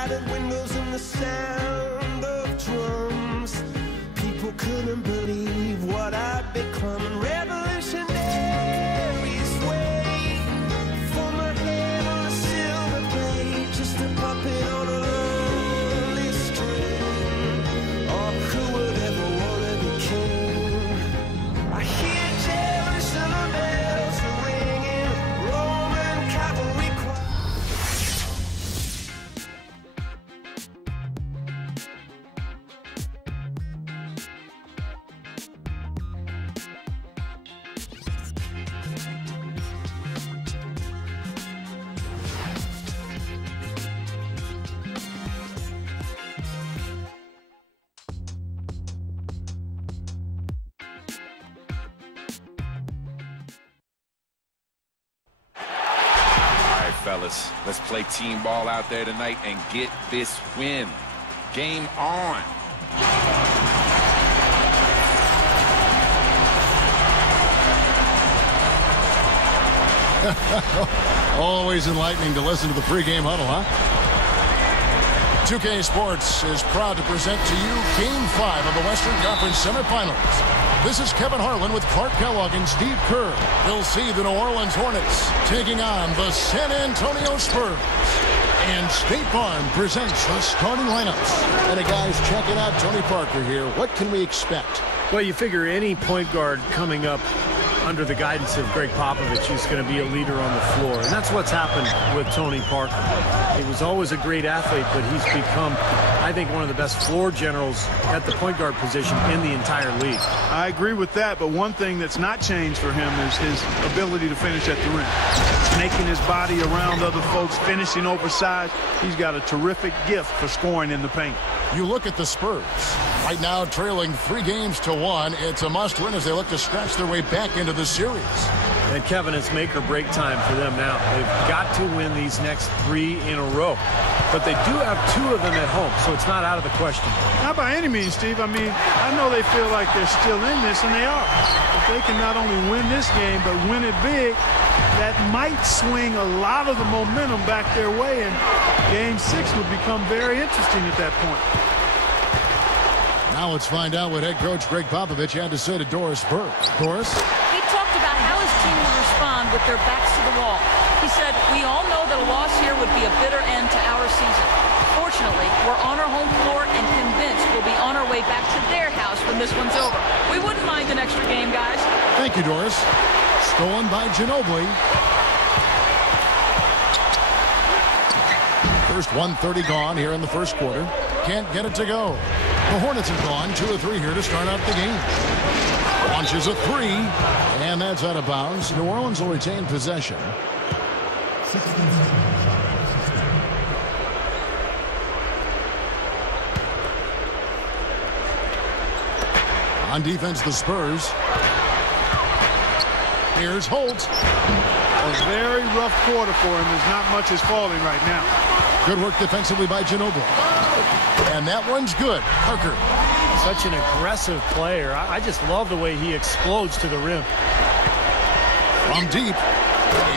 Shattered windows and the sound of drums. People couldn't believe what I'd become. Revolutionaries wait for my head on a silver blade, just a puppet on a lonely string. Oh, who would ever want to be king? I hear Jerusalem bells ringing, Roman cavalry choir. Fellas, let's play team ball out there tonight and get this win. Game on. Always enlightening to listen to the pregame huddle, huh? 2K Sports is proud to present to you Game 5 of the Western Conference semifinals. This is Kevin Harlan with Clark Kellogg and Steve Kerr. We'll see the New Orleans Hornets taking on the San Antonio Spurs. And State Farm presents the starting lineups. And guys, check it out. Tony Parker here. What can we expect? Well, you figure any point guard coming up under the guidance of Greg Popovich is going to be a leader on the floor. And that's what's happened with Tony Parker. He was always a great athlete, but he's become, I think, one of the best floor generals at the point guard position in the entire league. I agree with that, but one thing that's not changed for him is his ability to finish at the rim. Making his body around other folks, finishing oversized. He's got a terrific gift for scoring in the paint. You look at the Spurs. Right now, trailing 3-1. It's a must-win as they look to scratch their way back into the series. And Kevin, it's make or break time for them now. They've got to win these next 3 in a row. But they do have 2 of them at home, so it's not out of the question. Not by any means, Steve. I mean, I know they feel like they're still in this, and they are. If they can not only win this game, but win it big, that might swing a lot of the momentum back their way, and Game 6 would become very interesting at that point. Now let's find out what head coach Greg Popovich had to say to Doris Burke. Doris? He talked about how his team would respond with their backs to the wall. He said, we all know that a loss here would be a bitter end to our season. Fortunately, we're on our home floor and convinced we'll be on our way back to their house when this one's over. We wouldn't mind an extra game, guys. Thank you, Doris. Stolen by Ginobili. First 1:30 gone here in the first quarter. Can't get it to go. The Hornets have gone 2 of 3 here to start out the game. Launches a 3, and that's out of bounds. New Orleans will retain possession. On defense, the Spurs. Here's Holt. A very rough quarter for him as not much is falling right now. Good work defensively by Ginobili. And that one's good. Parker. Such an aggressive player. I just love the way he explodes to the rim. From deep.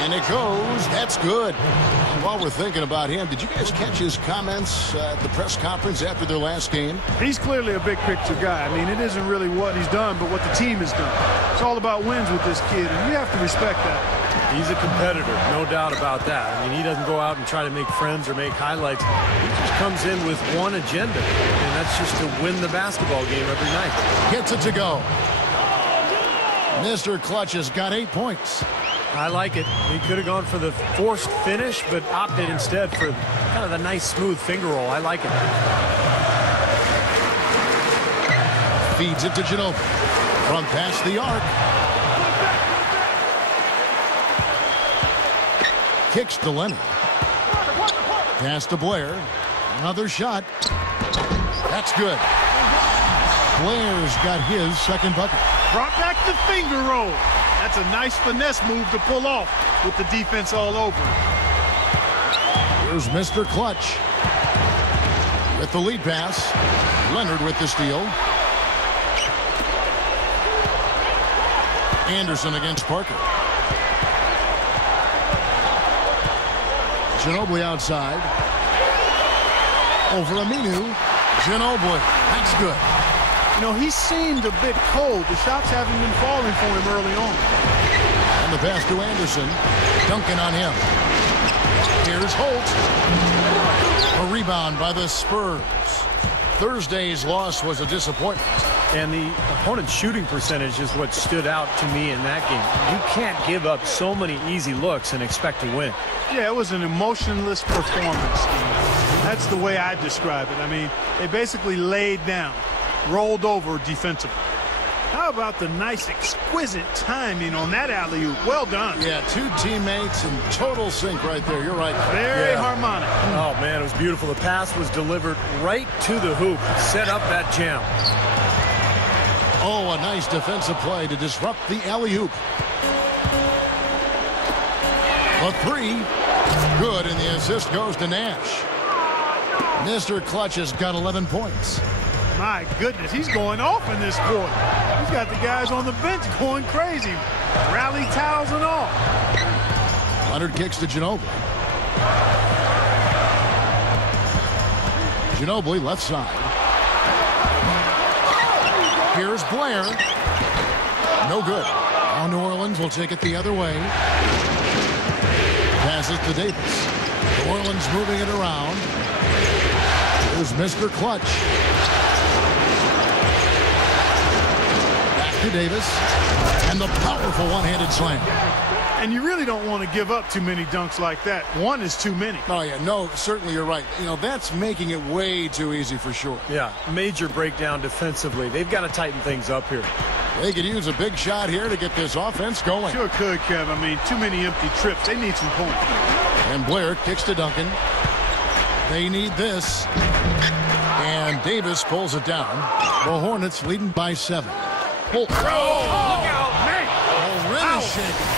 And it goes. That's good. And while we're thinking about him, did you guys catch his comments at the press conference after their last game? He's clearly a big picture guy. I mean, it isn't really what he's done, but what the team has done. It's all about wins with this kid, and you have to respect that. He's a competitor, no doubt about that. I mean, he doesn't go out and try to make friends or make highlights. He just comes in with one agenda, and that's just to win the basketball game every night. Gets it to go. Mr. Clutch has got 8 points. I like it. He could have gone for the forced finish, but opted instead for kind of the nice, smooth finger roll. I like it. Feeds it to Ginobili. From past the arc. Kicks to Leonard. Pass to Blair. Another shot. That's good. Blair's got his second bucket. Brought back the finger roll. That's a nice finesse move to pull off with the defense all over. Here's Mr. Clutch with the lead pass. Leonard with the steal. Anderson against Parker. Ginobili outside. Over Aminu. Ginobili. That's good. You know, he seemed a bit cold. The shots haven't been falling for him early on. And the pass to Anderson. Duncan on him. Here's Holt. A rebound by the Spurs. Thursday's loss was a disappointment. And the opponent's shooting percentage is what stood out to me in that game. You can't give up so many easy looks and expect to win. Yeah, it was an emotionless performance. That's the way I describe it. I mean, they basically laid down, rolled over defensively. How about the nice, exquisite timing on that alley-oop? Well done. Yeah, two teammates in total sync right there. You're right. Very harmonic. Oh, man, it was beautiful. The pass was delivered right to the hoop. Set up that jam. Oh, a nice defensive play to disrupt the alley-oop. A three. Good, and the assist goes to Nash. Mr. Clutch has got 11 points. My goodness, he's going off in this quarter. He's got the guys on the bench going crazy. Rally towels and all. Leonard kicks to Ginobili. Ginobili left side. Here's Blair. No good. Now New Orleans will take it the other way. Passes to Davis. New Orleans moving it around. Here's Mr. Clutch. Back to Davis. And the powerful one-handed slam. And you really don't want to give up too many dunks like that. One is too many. Oh, yeah. No, certainly you're right. You know, that's making it way too easy for sure. Yeah, major breakdown defensively. They've got to tighten things up here. They could use a big shot here to get this offense going. Sure could, Kev. I mean, too many empty trips. They need some points. And Blair kicks to Duncan. They need this. And Davis pulls it down. The Hornets leading by 7. Oh, look out, man! Already shaking.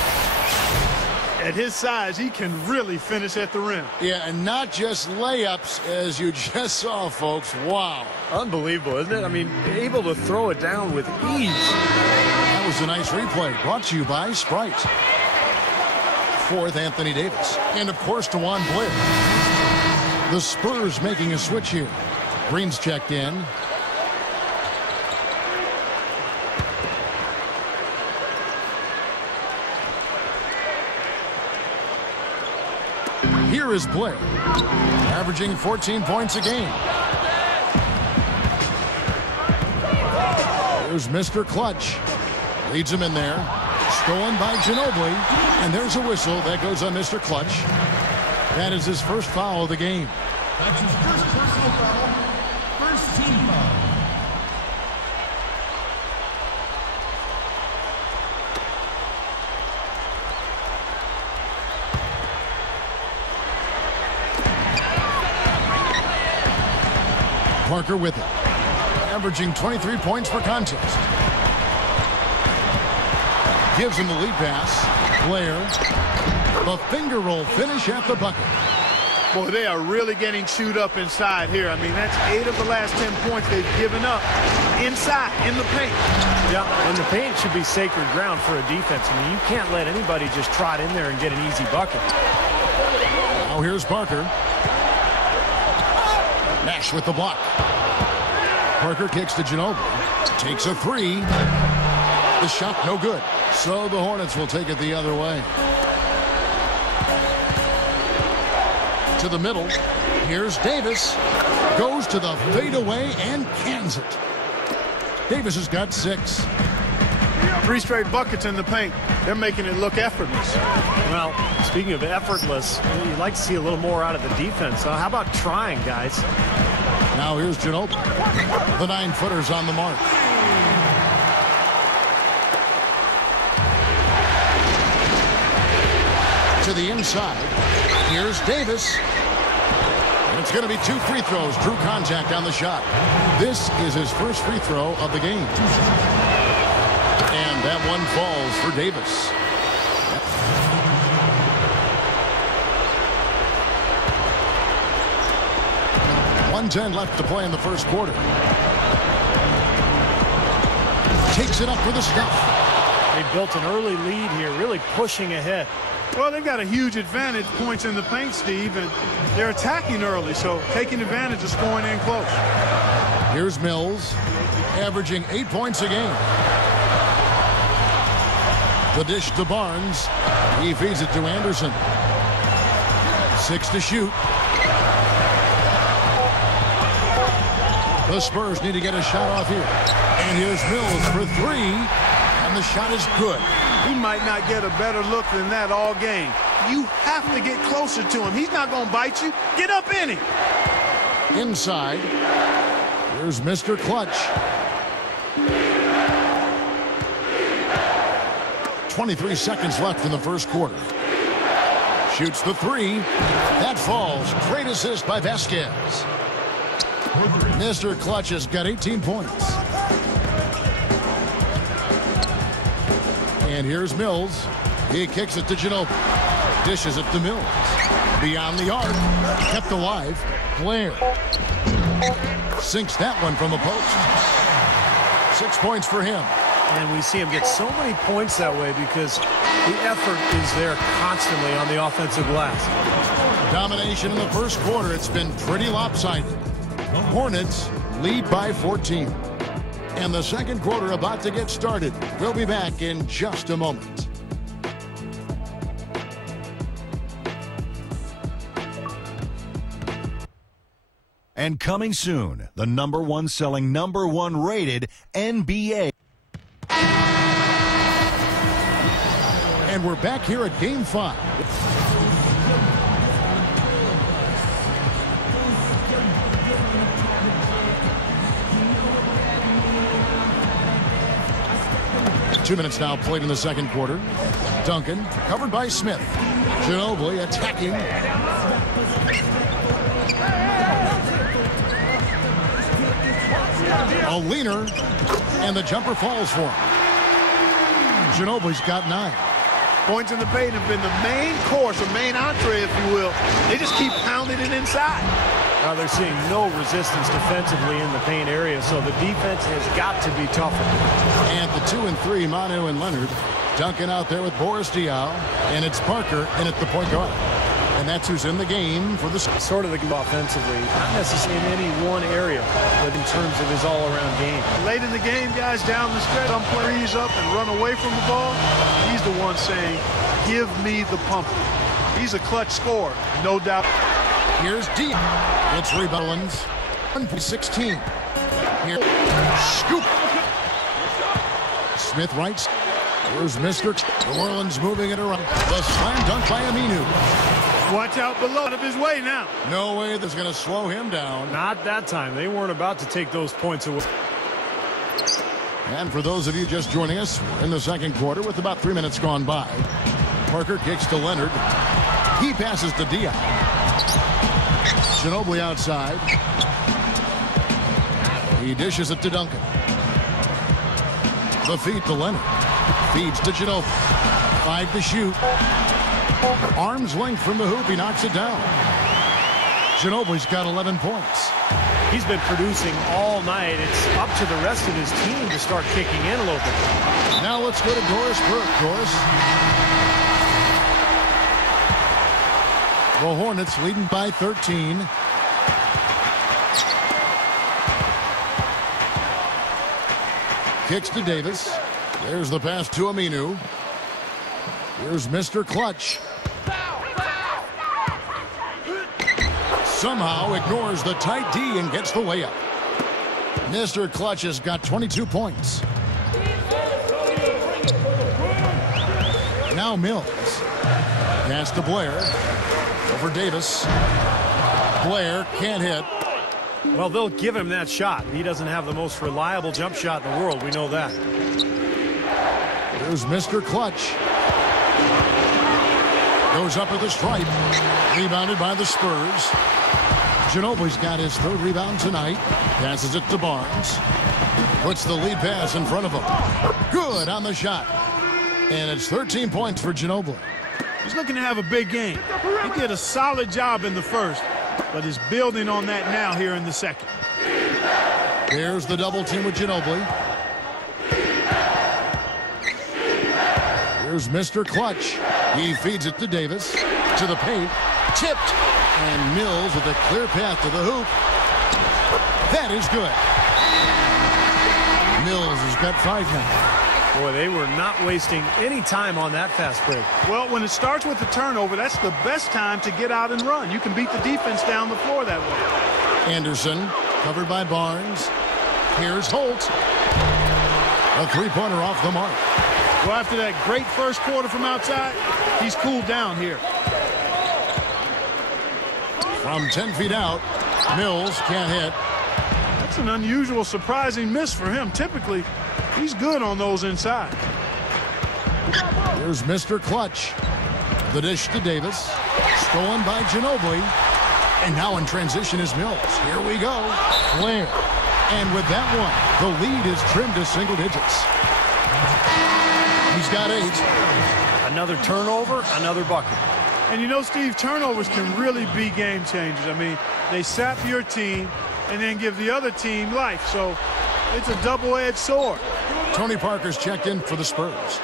At his size, he can really finish at the rim. Yeah, and not just layups, as you just saw, folks. Wow. Unbelievable, isn't it? I mean, able to throw it down with ease. That was a nice replay. Brought to you by Sprite. Fourth, Anthony Davis. And, of course, DeJuan Blair. The Spurs making a switch here. Green's checked in. Here is Blair, averaging 14 points a game. Here's Mr. Clutch. Leads him in there. Stolen by Ginobili. And there's a whistle. That goes on Mr. Clutch. That is his first foul of the game. That's his first personal foul. First team foul. Parker with it. Averaging 23 points per contest. Gives him the lead pass. Blair. The finger roll finish at the bucket. Boy, they are really getting chewed up inside here. I mean, that's 8 of the last 10 points they've given up inside, in the paint. Yeah, and the paint should be sacred ground for a defense. I mean, you can't let anybody just trot in there and get an easy bucket. Now here's Parker. Nash with the block. Parker kicks to Ginobili. Takes a three. The shot no good. So the Hornets will take it the other way. To the middle. Here's Davis. Goes to the fadeaway and cans it. Davis has got 6. 3 straight buckets in the paint. They're making it look effortless. Well, speaking of effortless, you'd like to see a little more out of the defense. How about trying, guys? Now here's Ginobili. The 9-footer's on the mark. To the inside. Here's Davis. And it's going to be 2 free throws. Drew contact on the shot. This is his first free throw of the game. And that one falls for Davis. .110 left to play in the first quarter. Takes it up for the stuff. They built an early lead here, really pushing ahead. Well, they've got a huge advantage, points in the paint, Steve, and they're attacking early, so taking advantage of scoring in close. Here's Mills, averaging 8 points a game. The dish to Barnes. He feeds it to Anderson. 6 to shoot. The Spurs need to get a shot off here. And here's Mills for 3. And the shot is good. He might not get a better look than that all game. You have to get closer to him. He's not going to bite you. Get up in him. Inside. Here's Mr. Clutch. 23 seconds left in the first quarter. Shoots the 3. That falls. Great assist by Vasquez. Mr. Clutch has got 18 points. And here's Mills. He kicks it to Ginobili. Dishes it to Mills. Beyond the arc. Kept alive. Blair. Sinks that one from the post. 6 points for him. And we see him get so many points that way because the effort is there constantly on the offensive glass. Domination in the first quarter. It's been pretty lopsided. The Hornets lead by 14. And the second quarter about to get started. We'll be back in just a moment. And coming soon, the #1 selling, #1 rated NBA. And we're back here at Game 5. Two minutes now played in the second quarter. Duncan covered by Smith. Ginobili attacking. A leaner, and the jumper falls for him. Ginobili's got 9. Points in the paint have been the main course, or main entree, if you will. They just keep pounding it inside. Now they're seeing no resistance defensively in the paint area, so the defense has got to be tougher. And the 2 and 3, Manu and Leonard. Duncan out there with Boris Diaw, and it's Parker in at the point guard. And that's who's in the game for the... Sort of the offensively, not necessarily in any one area, but in terms of his all-around game. Late in the game, guys, down the stretch, some plays up and run away from the ball. He's the one saying, give me the pumper. He's a clutch scorer, no doubt. Here's D. It's Rebellins. 1-16. Here. Scoop. Smith writes. Here's Mr. New Orleans moving it around. The slam dunk by Aminu. Watch out below, out of his way now. No way that's going to slow him down. Not that time. They weren't about to take those points away. And for those of you just joining us, we're in the second quarter with about 3 minutes gone by. Parker kicks to Leonard. He passes to Diaw. Ginobili outside. He dishes it to Duncan. The feed to Leonard. Feeds to Ginobili. 5 to shoot. Arm's length from the hoop. He knocks it down. Ginobili's got 11 points. He's been producing all night. It's up to the rest of his team to start kicking in a little bit. Now let's go to Doris Burke. Doris. The Hornets leading by 13. Kicks to Davis. There's the pass to Aminu. Here's Mr. Clutch. Somehow ignores the tight D and gets the layup. Mr. Clutch has got 22 points. Now Mills. Pass to Blair. Over Davis. Blair can't hit. Well, they'll give him that shot. He doesn't have the most reliable jump shot in the world. We know that. Here's Mr. Clutch. Goes up with the stripe. Rebounded by the Spurs. Ginobili's got his 3rd rebound tonight. Passes it to Barnes. Puts the lead pass in front of him. Good on the shot. And it's 13 points for Ginobili. He's looking to have a big game. He did a solid job in the first, but is building on that now here in the second. There's the double team with Ginobili. Here's Mr. Clutch. He feeds it to Davis. To the paint. Tipped. And Mills with a clear path to the hoop. That is good. Mills has got 5 now. Boy, they were not wasting any time on that fast break. Well, when it starts with the turnover, that's the best time to get out and run. You can beat the defense down the floor that way. Anderson, covered by Barnes. Here's Holt. A three-pointer off the mark. Well, after that great first quarter from outside, he's cooled down here. From 10 feet out, Mills can't hit. That's an unusual, surprising miss for him. Typically, he's good on those inside. Here's Mr. Clutch. The dish to Davis. Stolen by Ginobili. And now in transition is Mills. Here we go. Flair. And with that one, the lead is trimmed to single digits. He's got 8. Another turnover, another bucket. And you know, Steve, turnovers can really be game changers. I mean, they sap your team and then give the other team life. So it's a double-edged sword. Tony Parker's checked in for the Spurs.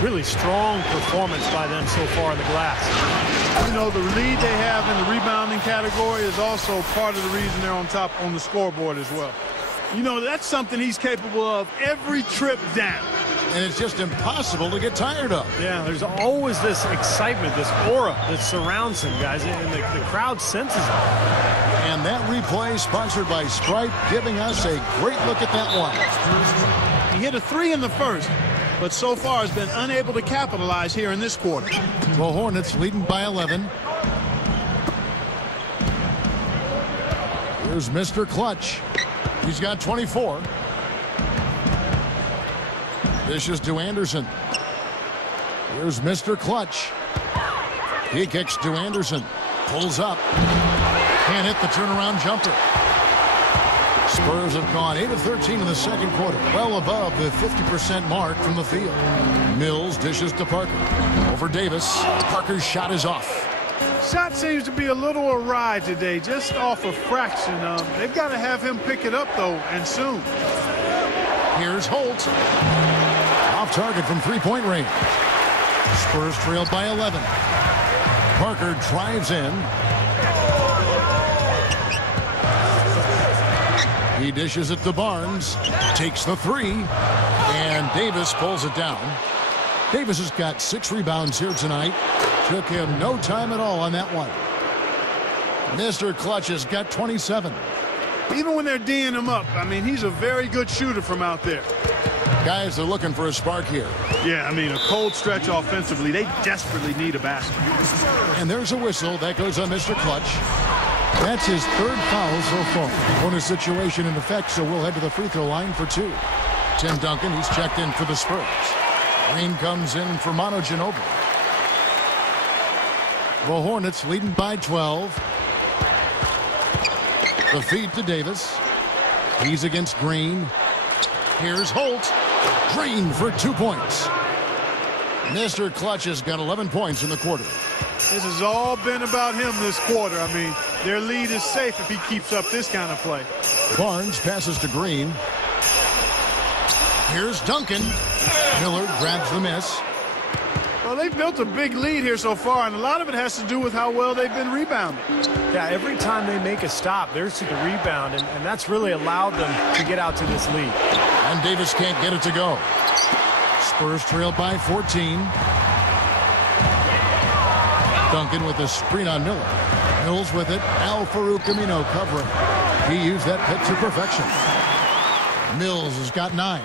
Really strong performance by them so far in the glass. You know, the lead they have in the rebounding category is also part of the reason they're on top on the scoreboard as well. You know, that's something he's capable of every trip down. And it's just impossible to get tired of. Yeah, there's always this excitement, this aura that surrounds him, guys, and the crowd senses it. And that replay sponsored by Sprite, giving us a great look at that one. He hit a 3 in the first, but so far has been unable to capitalize here in this quarter. The Hornets leading by 11. Here's Mr. Clutch. He's got 24. Dishes to Anderson. Here's Mr. Clutch. He kicks to Anderson. Pulls up. Can't hit the turnaround jumper. Spurs have gone 8 of 13 in the second quarter, well above the 50% mark from the field. Mills dishes to Parker. Over Davis. Parker's shot is off. Shot seems to be a little awry today, just off a fraction. They've got to have him pick it up, though, and soon. Here's Holt. Off target from three-point range. Spurs trail by 11. Parker drives in. He dishes it to Barnes. Takes the 3. And Davis pulls it down. Davis has got 6 rebounds here tonight. Took him no time at all on that one. Mr. Clutch has got 27. Even when they're D'ing him up, I mean, he's a very good shooter from out there. Guys are looking for a spark here. Yeah, I mean, a cold stretch offensively. They desperately need a basket. And there's a whistle that goes on Mr. Clutch. That's his 3rd foul so far. Bonus situation in effect, so we'll head to the free throw line for 2. Tim Duncan, he's checked in for the Spurs. Green comes in for Manu Ginobili. The Hornets leading by 12. The feed to Davis. He's against Green. Here's Holt. Green for 2 points. Mr. Clutch has got 11 points in the quarter. This has all been about him this quarter. I mean, their lead is safe if he keeps up this kind of play. Barnes passes to Green. Here's Duncan. Miller grabs the miss. Well, they've built a big lead here so far, and a lot of it has to do with how well they've been rebounding. Yeah, every time they make a stop, there's the rebound, and that's really allowed them to get out to this lead. And Davis can't get it to go. Spurs trail by 14. Duncan with a screen on Miller. Mills with it. Al-Farouq Amino covering. He used that pit to perfection. Mills has got 9.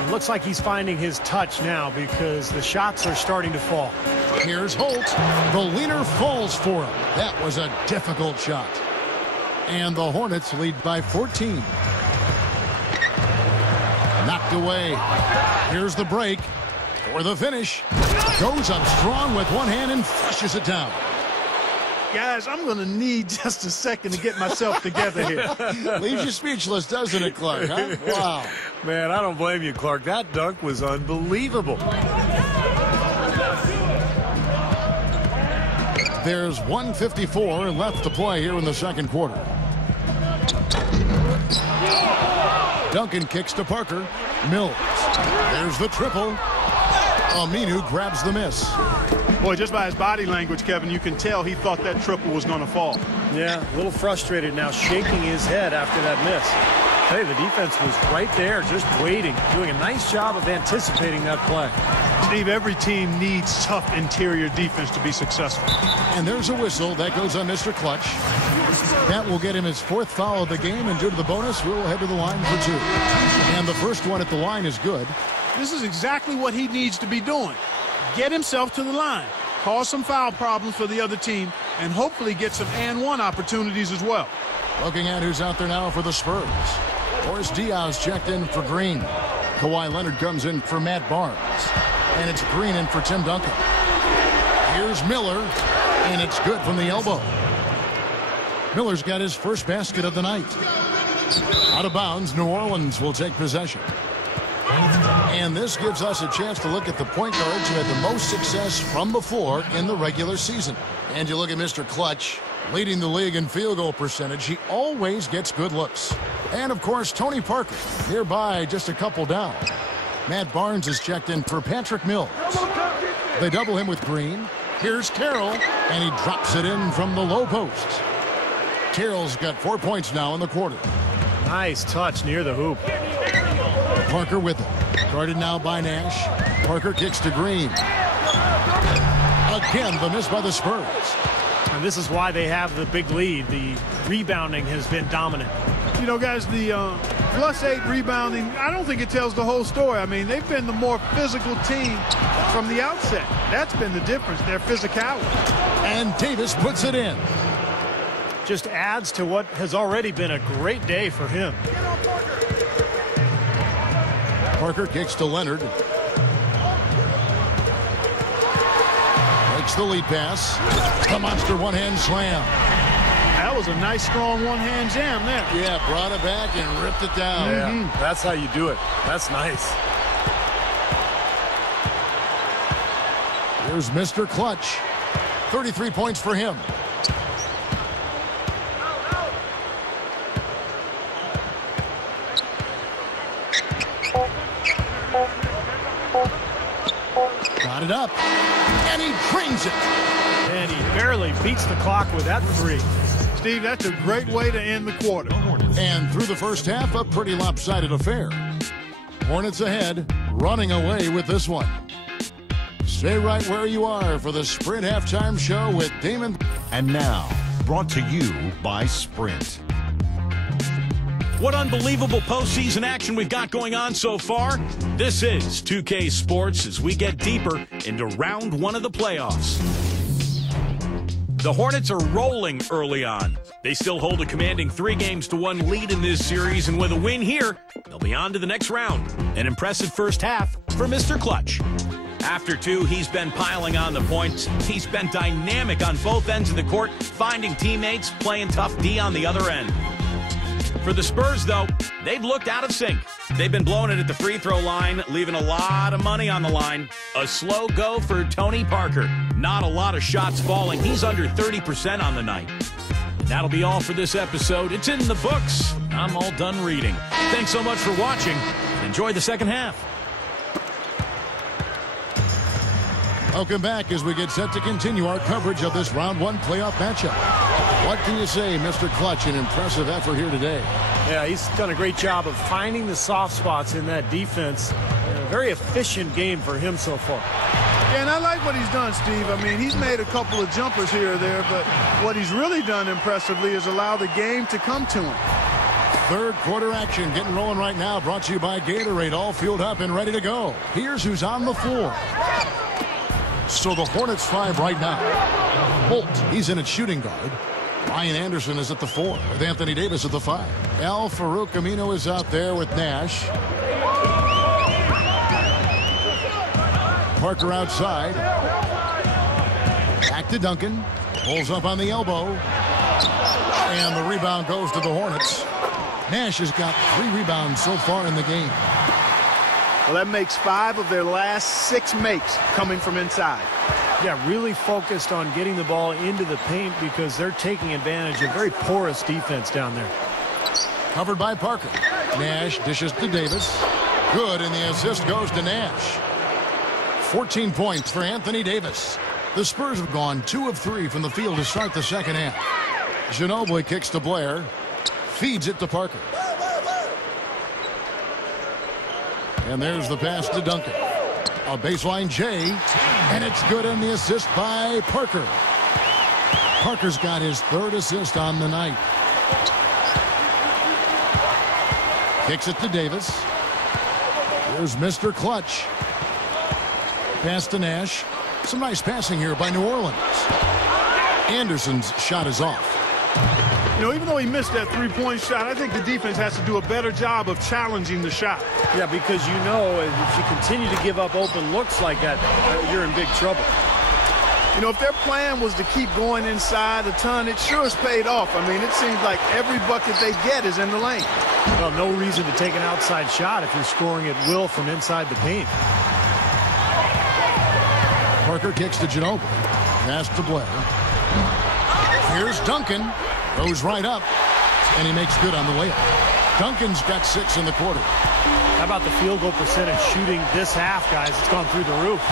It looks like he's finding his touch now because the shots are starting to fall. Here's Holt. The leaner falls for him. That was a difficult shot. And the Hornets lead by 14. Knocked away. Here's the break for the finish. Goes up strong with one hand and flushes it down. Guys, I'm going to need just a second to get myself together here. Leaves you speechless, doesn't it, Clark? Huh? Wow. Man, I don't blame you, Clark. That dunk was unbelievable. There's 1:54 left to play here in the second quarter. Duncan kicks to Parker. Mills. There's the triple. Aminu grabs the miss. Boy, just by his body language, Kevin, you can tell he thought that triple was going to fall. Yeah, a little frustrated now, shaking his head after that miss. Hey, the defense was right there, just waiting, doing a nice job of anticipating that play. Steve, every team needs tough interior defense to be successful. And there's a whistle. That goes on Mr. Clutch. That will get him his 4th foul of the game, and due to the bonus, we'll head to the line for 2. And the first one at the line is good. This is exactly what he needs to be doing. Get himself to the line, cause some foul problems for the other team, and hopefully get some and-one opportunities as well. Looking at who's out there now for the Spurs. Boris Diaz checked in for Green. Kawhi Leonard comes in for Matt Barnes. And it's Green in for Tim Duncan. Here's Miller, and it's good from the elbow. Miller's got his first basket of the night. Out of bounds, New Orleans will take possession. And this gives us a chance to look at the point guards who had the most success from before in the regular season. And you look at Mr. Clutch, leading the league in field goal percentage. He always gets good looks. And, of course, Tony Parker, nearby, just a couple down. Matt Barnes is checked in for Patrick Mills. They double him with Green. Here's Carroll, and he drops it in from the low post. Carroll's got 4 points now in the quarter. Nice touch near the hoop. Parker with it. Guarded now by Nash. Parker kicks to Green. Again, the miss by the Spurs. And this is why they have the big lead. The rebounding has been dominant. You know, guys, the +8 rebounding, I don't think it tells the whole story. I mean, they've been the more physical team from the outset. That's been the difference, their physicality. And Davis puts it in. Just adds to what has already been a great day for him. Parker kicks to Leonard. Makes the lead pass. The monster one-hand slam. That was a nice, strong one-hand jam there. Yeah, brought it back and ripped it down. Yeah, that's how you do it. That's nice. Here's Mr. Clutch. 33 points for him. Got it up. And he drains it. And he barely beats the clock with that 3. Steve, that's a great way to end the quarter. And through the first half, a pretty lopsided affair. Hornets ahead, running away with this one. Stay right where you are for the Sprint Halftime Show with Damon. And now, brought to you by Sprint. What unbelievable postseason action we've got going on so far. This is 2K Sports as we get deeper into round 1 of the playoffs. The Hornets are rolling early on. They still hold a commanding 3-1 lead in this series, and with a win here, they'll be on to the next round. An impressive first half for Mr. Clutch. After 2, he's been piling on the points. He's been dynamic on both ends of the court, finding teammates, playing tough D on the other end. For the Spurs, though, they've looked out of sync. They've been blowing it at the free throw line, leaving a lot of money on the line. A slow go for Tony Parker. Not a lot of shots falling. He's under 30% on the night. That'll be all for this episode. It's in the books. I'm all done reading. Thanks so much for watching. Enjoy the second half. Welcome back as we get set to continue our coverage of this round 1 playoff matchup. What can you say, Mr. Clutch? An impressive effort here today. Yeah, he's done a great job of finding the soft spots in that defense. A very efficient game for him so far. Yeah, and I like what he's done, Steve. I mean, he's made a couple of jumpers here or there, but what he's really done impressively is allow the game to come to him. Third quarter action getting rolling right now, brought to you by Gatorade, all fueled up and ready to go. Here's who's on the floor. So the Hornets 5 right now. Holt, he's in at shooting guard. Ryan Anderson is at the 4 with Anthony Davis at the 5. Al Farouk Amino is out there with Nash. Parker outside. Back to Duncan. Pulls up on the elbow. And the rebound goes to the Hornets. Nash has got 3 rebounds so far in the game. Well, that makes 5 of their last 6 makes coming from inside. Yeah, really focused on getting the ball into the paint because they're taking advantage of very porous defense down there. Covered by Parker. Nash dishes to Davis. Good, and the assist goes to Nash. 14 points for Anthony Davis. The Spurs have gone 2 of 3 from the field to start the second half. Ginobili kicks to Blair. Feeds it to Parker. And there's the pass to Duncan. A baseline J. And it's good on the assist by Parker. Parker's got his 3rd assist on the night. Kicks it to Davis. Here's Mr. Clutch. Pass to Nash. Some nice passing here by New Orleans. Anderson's shot is off. You know, even though he missed that three-point shot, I think the defense has to do a better job of challenging the shot. Yeah, because you know if you continue to give up open looks like that, you're in big trouble. You know, if their plan was to keep going inside a ton, it sure has paid off. I mean, it seems like every bucket they get is in the lane. Well, no reason to take an outside shot if you're scoring at will from inside the paint. Parker kicks to Ginobili. Pass to Blair. Here's Duncan. Goes right up. And he makes good on the layup. Duncan's got 6 in the quarter. How about the field goal percentage shooting this half, guys? It's gone through the roof.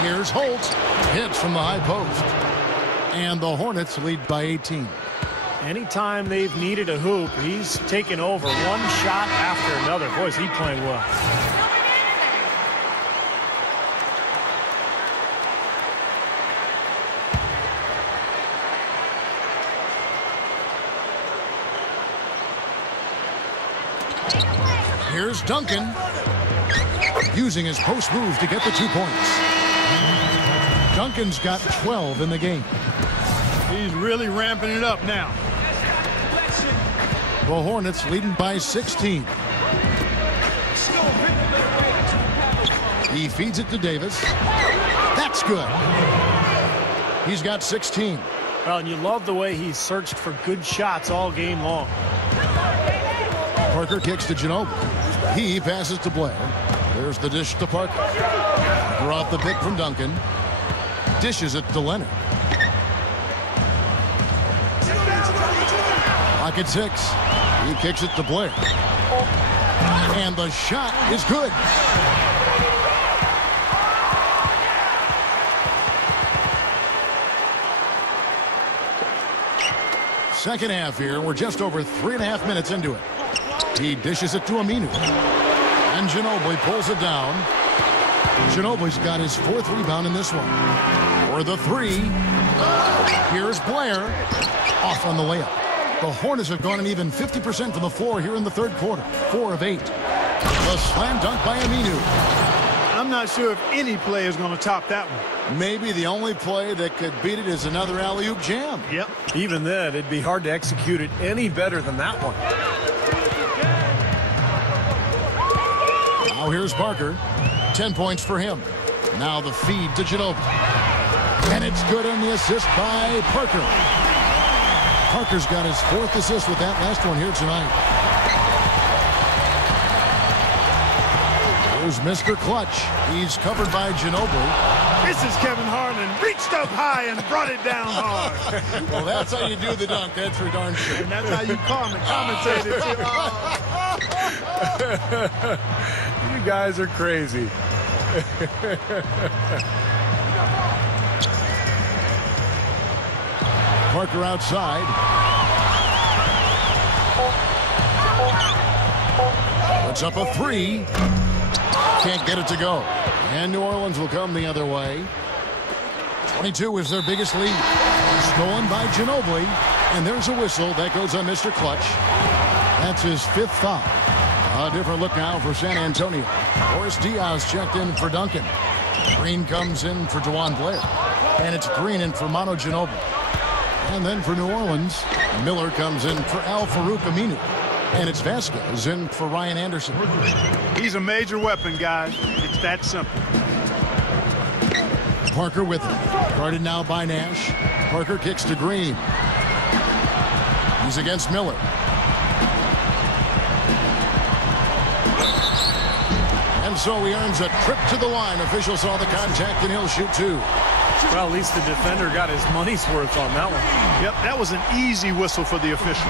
Here's Holt. Hits from the high post. And the Hornets lead by 18. Anytime they've needed a hoop, he's taken over one shot after another. Boy, is he playing well. Here's Duncan. Using his post move to get the 2 points. Duncan's got 12 in the game. He's really ramping it up now. The Hornets leading by 16. He feeds it to Davis. That's good. He's got 16. Well, and you love the way he's searched for good shots all game long. Parker kicks to Ginobili. He passes to Blair. There's the dish to Parker. Parker off the pick from Duncan. Dishes it to Leonard. Pocket 6. He kicks it to Blair. And the shot is good. Second half here. We're just over 3.5 minutes into it. He dishes it to Aminu. And Ginobili pulls it down. Ginobili's got his 4th rebound in this one. For the 3. Here's Blair. Off on the layup. The Hornets have gone an even 50% from the floor here in the 3rd quarter. 4 of 8. The slam dunk by Aminu. I'm not sure if any play is going to top that one. Maybe the only play that could beat it is another alley-oop jam. Yep. Even then, it'd be hard to execute it any better than that one. Now here's Parker. 10 points for him. Now the feed to Ginobili. And it's good on the assist by Parker. Parker's got his 4th assist with that last one here tonight. Here's Mr. Clutch. He's covered by Ginobili. This is Kevin Harlan. Reached up high and brought it down hard. Well, that's how you do the dunk. That's for darn sure. And that's how you commentate it. You guys are crazy. Parker outside. Puts up a 3. Can't get it to go. And New Orleans will come the other way. 22 is their biggest lead. Stolen by Ginobili. And there's a whistle. That goes on Mr. Clutch. That's his 5th foul. A different look now for San Antonio. Boris Diaz checked in for Duncan. Green comes in for DeJuan Blair. And it's Green in for Manu Ginobili. And then for New Orleans, Miller comes in for Al-Farouq Aminu. And it's Vasquez in for Ryan Anderson. He's a major weapon, guys. It's that simple. Parker with him. Guarded now by Nash. Parker kicks to Green. He's against Miller. And so he earns a trip to the line. Official saw the contact, and he'll shoot 2. Well, at least the defender got his money's worth on that one. Yep, that was an easy whistle for the official.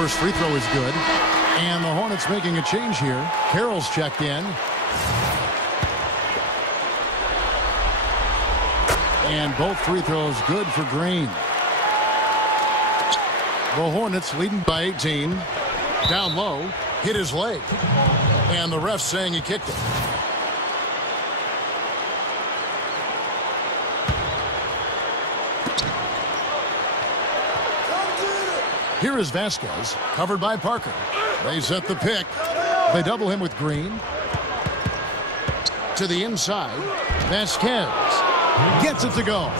first free throw is good. And the Hornets making a change here. Carroll's checked in. And both free throws good for Green. The Hornets leading by 18. Down low. Hit his leg. And the ref saying he kicked it. Here is Vasquez, covered by Parker. They set the pick. They double him with Green. To the inside. Vasquez gets it to go.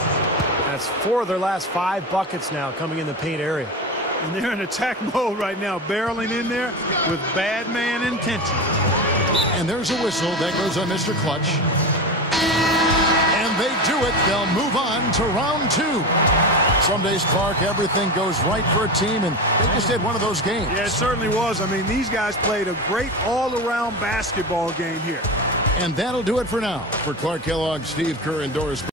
That's 4 of their last 5 buckets now coming in the paint area. And they're in attack mode right now, barreling in there with bad man intention. And there's a whistle that goes on Mr. Clutch. And they do it. They'll move on to round 2. Some days, Clark, everything goes right for a team, and they just had one of those games. Yeah, it certainly was. I mean, these guys played a great all-around basketball game here. And that'll do it for now. For Clark Kellogg, Steve Kerr, and Doris